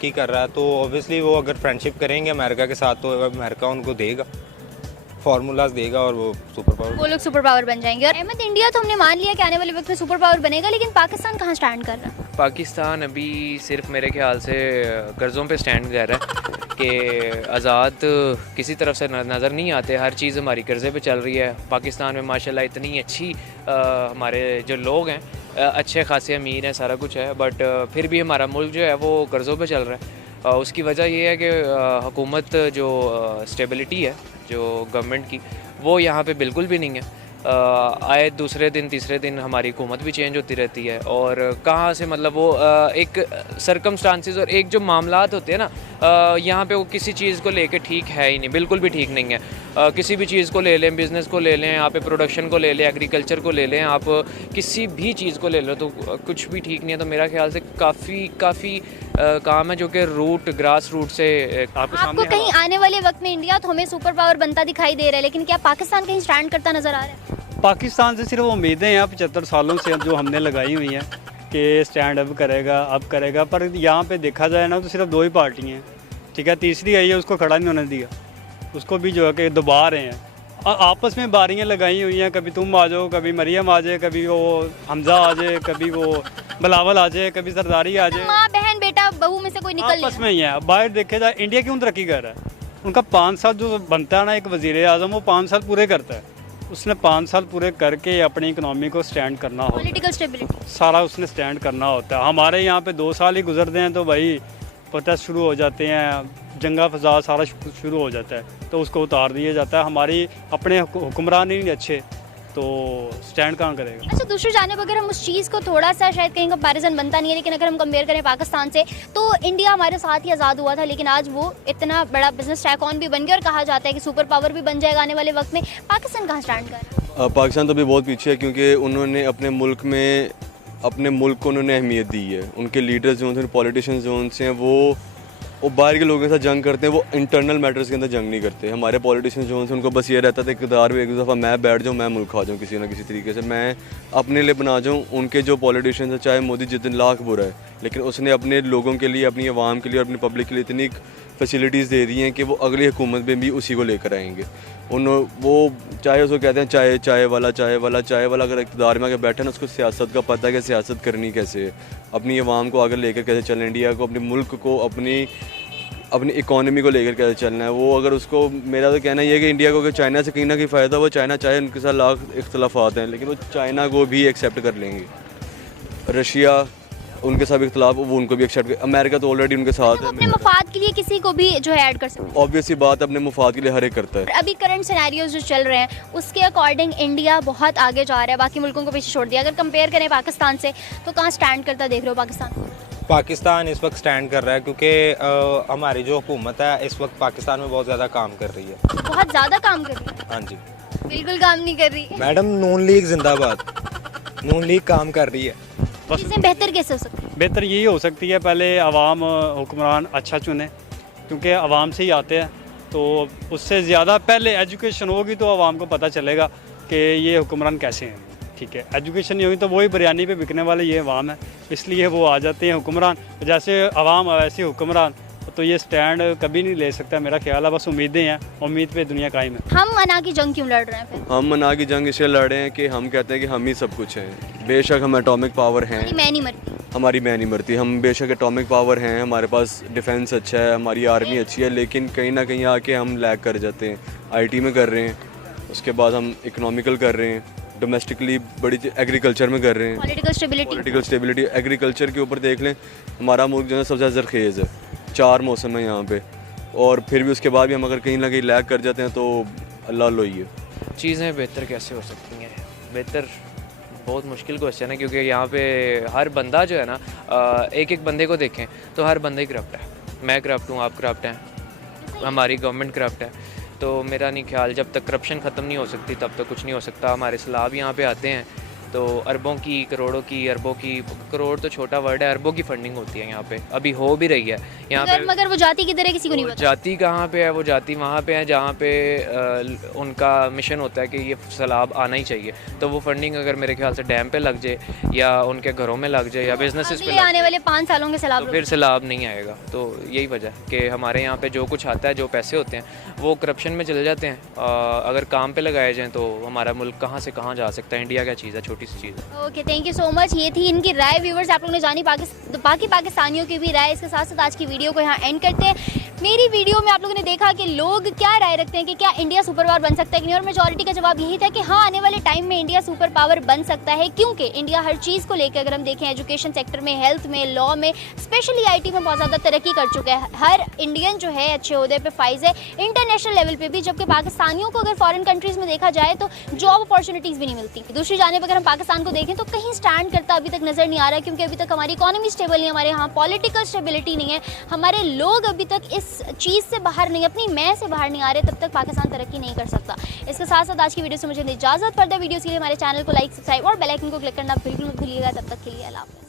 की कर रहा है तो ऑब्वियसली वो अगर फ्रेंडशिप करेंगे अमेरिका के साथ तो अमेरिका उनको देगा, फार्मूलाज देगा और वो सुपर पावर वो लोग सुपर पावर बन जाएंगे। और अहमद, इंडिया तो हमने मान लिया कि आने वाले वक्त में सुपर पावर बनेगा, लेकिन पाकिस्तान कहाँ स्टैंड कर रहा है? पाकिस्तान अभी सिर्फ मेरे ख्याल से कर्ज़ों पे स्टैंड कर रहा है कि आज़ाद किसी तरफ से नज़र नहीं आते, हर चीज़ हमारी कर्ज़े पे चल रही है। पाकिस्तान में माशाल्लाह इतनी अच्छी हमारे जो लोग हैं अच्छे खासे अमीर हैं, सारा कुछ है, बट फिर भी हमारा मुल्क जो है वो कर्ज़ों पे चल रहा है। उसकी वजह ये है कि हुकूमत जो स्टेबिलिटी है जो गवर्नमेंट की वो यहाँ पे बिल्कुल भी नहीं है। आए दूसरे दिन तीसरे दिन हमारी हुकूमत भी चेंज होती रहती है और कहाँ से मतलब वो एक सरकमस्टांसिस और एक जो मामलात होते हैं ना, यहाँ पे वो किसी चीज़ को लेके ठीक है ही नहीं, बिल्कुल भी ठीक नहीं है। किसी भी चीज़ को ले लें, बिज़नेस को ले लें, यहाँ पे प्रोडक्शन को ले लें, एग्रीकल्चर को ले लें, आप किसी भी चीज़ को ले लो तो कुछ भी ठीक नहीं है। तो मेरा ख्याल से काफ़ी काम है जो कि ग्रास रूट से आपको कहीं आने वाले वक्त में इंडिया तो हमें सुपर पावर बनता दिखाई दे रहा है, लेकिन क्या पाकिस्तान कहीं स्टैंड करता नजर आ रहा है? पाकिस्तान से सिर्फ उम्मीदें हैं 75 सालों से जो हमने लगाई हुई हैं कि स्टैंड अब करेगा, पर यहाँ पे देखा जाए ना तो सिर्फ दो ही पार्टियाँ हैं, ठीक है। तीसरी आई है, उसको खड़ा नहीं होने दिया, उसको भी जो है कि दबा रहे हैं। आपस में बारियाँ लगाई हुई हैं, कभी तुम आ जाओ, कभी मरियम आ जाए, कभी वो हमजा आ जाए, कभी वो बिलावल आ जाए, कभी जरदारी आ जाए। माँ बहन बेटा बहू में से कोई निकल आपस में ही है। बाहर देखे जाए इंडिया क्यों तरक्की कर रहा है? उनका 5 साल जो बनता है ना एक वज़ीर आज़म, वो 5 साल पूरे करता है। उसने 5 साल पूरे करके अपनी इकनॉमी को स्टैंड करना होता है, पॉलिटिकल स्टेबिलिटी सारा उसने स्टैंड करना होता है। हमारे यहाँ पे 2 साल ही गुजरते हैं तो भाई प्रोटेस्ट शुरू हो जाते हैं, जंगा फसाद सारा शुरू हो जाता है, तो उसको उतार दिया जाता है। हमारी अपने हुक्मरान ही नहीं अच्छे तो स्टैंड कहाँ करेगा? अच्छा, दूसरी जानिब अगर हम उस चीज़ को थोड़ा सा शायद कहीं कंपैरिजन बनता नहीं है, लेकिन अगर हम कंपेयर करें पाकिस्तान से तो इंडिया हमारे साथ ही आज़ाद हुआ था, लेकिन आज वो इतना बड़ा बिजनेस टाइकॉन भी बन गया और कहा जाता है कि सुपर पावर भी बन जाएगा आने वाले वक्त में। पाकिस्तान कहाँ स्टैंड कर रहा है? पाकिस्तान तो अभी बहुत पीछे है क्योंकि उन्होंने अपने मुल्क को उन्होंने अहमियत दी है। उनके लीडर्स जो हैं, पॉलिटिशियंस जो उनसे हैं, वो बाहर के लोगों के साथ जंग करते हैं, वो इंटरनल मैटर्स के अंदर जंग नहीं करते। हमारे पॉलिटिशियंस जो हैं उनको बस ये रहता था इक़्तिदार में एक दफ़ा मैं बैठ जाऊँ, मैं मुल्क खा जाऊँ, किसी ना किसी तरीके से मैं अपने लिए बना जाऊँ। उनके जो पॉलिटिशियंस हैं, चाहे मोदी जितने लाख बुरा है, लेकिन उसने अपने लोगों के लिए, अपनी आवाम के लिए और अपनी पब्लिक के लिए इतनी फैसिलिटीज़ दे दी हैं कि वो अगली हुकूमत में भी उसी को लेकर आएंगे। वो चाहे उसको कहते हैं चाय वाला अगर इक़्तिदार में आके बैठे ना, उसको सियासत का पता है कि सियासत करनी कैसे है, अपनी आवाम को आगे लेकर कैसे चलना, इंडिया को, अपने मुल्क को, अपनी इकॉनमी को लेकर कैसे चलना है। वो अगर उसको, मेरा तो कहना ये है कि इंडिया को अगर चाइना से कहीं ना कहीं फ़ायदा हो, चाइना चाहे उनके साथ लाख इख्तलाफात हैं, लेकिन वो चाइना को भी एक्सेप्ट कर लेंगे। रशिया उनके साथ इख्तलाफ, वो उनको भी एक्सेप्ट कर। अमेरिका तो ऑलरेडी उनके साथ है। अपने मफाद के लिए किसी को भी जो है ऐड कर सकते हैं। ऑब्वियसली बात, अपने मुफाद के लिए हर एक करता है। अभी करंट सिनेरियोज जो चल रहे हैं उसके अकॉर्डिंग इंडिया बहुत आगे जा रहा है, बाकी मुल्कों को पीछे छोड़ दिया। अगर कंपेयर करें पाकिस्तान से तो कहाँ स्टैंड करता देख रहे हो पाकिस्तान इस वक्त स्टैंड कर रहा है क्योंकि हमारी जो हुकूमत है इस वक्त पाकिस्तान में बहुत ज़्यादा काम कर रही है। बहुत ज़्यादा काम कर रही है? हाँ जी, बिल्कुल काम नहीं कर रही मैडम। नून लीग जिंदाबाद, नून लीग काम कर रही है। चीज़ें बेहतर कैसे हो सकती है? बेहतर यही हो सकती है, पहले आवाम हुक्मरान अच्छा चुने, क्योंकि आवाम से ही आते हैं, तो उससे ज़्यादा पहले एजुकेशन होगी तो आवाम को पता चलेगा कि ये हुक्मरान कैसे हैं, ठीक है। एजुकेशन नहीं होगी तो वही बिरयानी पे बिकने वाले ये अवाम है, इसलिए वो आ जाते हैं हुक्मरान। जैसे अवाम वैसे हुक्मरान, तो ये स्टैंड कभी नहीं ले सकता मेरा ख्याल है। बस उम्मीदें हैं, उम्मीद पे दुनिया कायम है। हम मना की जंग क्यों लड़ रहे हैं फिर? हम मना की जंग इसलिए लड़ रहे हैं कि हम कहते हैं कि हम ही सब कुछ हैं। बेशक हम एटॉमिक पावर हैं, मैं नहीं मरती, हमारी मैं नहीं मरती। हम बेशक एटॉमिक पावर हैं, हमारे पास डिफेंस अच्छा है, हमारी आर्मी अच्छी है, लेकिन कहीं ना कहीं आके हम लैग कर जाते हैं। आईटी में कर रहे हैं, उसके बाद हम इकोनॉमिकल कर रहे हैं, डोमेस्टिकली बड़ी एग्रीकल्चर में कर रहे हैं। पॉलिटिकल स्टेबिलिटी एग्रीकल्चर के ऊपर देख लें, हमारा मुल्क जो है सबसे ज़्यादा ज़रखेज़ है, 4 मौसम है यहाँ पे, और फिर भी उसके बाद भी हम अगर कहीं ना कहीं लैग कर जाते हैं तो अल्लाह लोई है। चीज़ें बेहतर कैसे हो सकती हैं? बेहतर बहुत मुश्किल क्वेश्चन है क्योंकि यहाँ पे हर बंदा जो है ना, एक बंदे को देखें तो हर बंदा ही करप्ट है। मैं करप्ट हूँ, आप करप्ट हैं, हमारी गवर्नमेंट करप्ट है। तो मेरा नहीं ख्याल जब तक करप्शन ख़त्म नहीं हो सकती तब तक कुछ नहीं हो सकता। हमारे सलाब यहाँ पे आते हैं तो अरबों की, करोड़ों की, अरबों की, करोड़ तो छोटा वर्ड है, अरबों की फंडिंग होती है यहाँ पे, अभी हो भी रही है। यहाँ पे मगर वो जाति किधर है किसी को नहीं पता। जाति कहाँ पे है, वो जाति वहाँ पे है जहाँ पे उनका मिशन होता है कि ये सैलाब आना ही चाहिए। तो वो फंडिंग अगर मेरे ख्याल से डैम पे लग जाए या उनके घरों में लग जाए या बिजनेसेस पे अगले आने वाले 5 सालों के सैलाब तो फिर सैलाब नहीं आएगा। तो यही वजह कि हमारे यहाँ पे जो कुछ आता है, जो पैसे होते हैं वो करप्शन में चले जाते हैं। अगर काम पे लगाए जाएँ तो हमारा मुल्क कहाँ से कहाँ जा सकता है। इंडिया क्या चीज़ है, छोटी सी चीज़ है। Okay, thank you so much. ये थी इनकी राय। व्यूवर्स, आप लोगों ने जानी बाकी पाकिस्तानियों की भी राय। इसके साथ साथ आज की वीडियो को यहाँ एंड करते हैं। मेरी वीडियो में आप लोगों ने देखा कि लोग क्या राय रखते हैं कि क्या इंडिया सुपर पावर बन सकता है कि नहीं, और मेजॉरिटी का जवाब यही था कि हाँ, आने वाले टाइम में इंडिया सुपर पावर बन सकता है, क्योंकि इंडिया हर चीज़ को लेकर अगर हम देखें, एजुकेशन सेक्टर में, हेल्थ में, लॉ में, स्पेशली आईटी में बहुत ज़्यादा तरक्की कर चुका है। हर इंडियन जो है अच्छे ओहदे पे फाइज है इंटरनेशनल लेवल पे भी, जबकि पाकिस्तानियों को अगर फॉरेन कंट्रीज़ में देखा जाए तो जॉब अपॉर्चुनिटीज़ भी नहीं मिलती। दूसरी जानिब अगर हम पाकिस्तान को देखें तो कहीं स्टैंड करता अभी तक नज़र नहीं आ रहा, क्योंकि अभी तक हमारी इकॉनमी स्टेबल नहीं है, हमारे यहाँ पॉलिटिकल स्टेबिलिटी नहीं है, हमारे लोग अभी तक इस चीज़ से बाहर नहीं, अपनी मैं से बाहर नहीं आ रहे, तब तक पाकिस्तान तरक्की नहीं कर सकता। इसके साथ साथ आज की वीडियो से मुझे इजाज़त। फर्दर वीडियोज़ के लिए हमारे चैनल को लाइक, सब्सक्राइब और बेल आइकन को क्लिक करना बिल्कुल मत भूलिएगा। तब तक के लिए अल्लाह हाफ़िज़।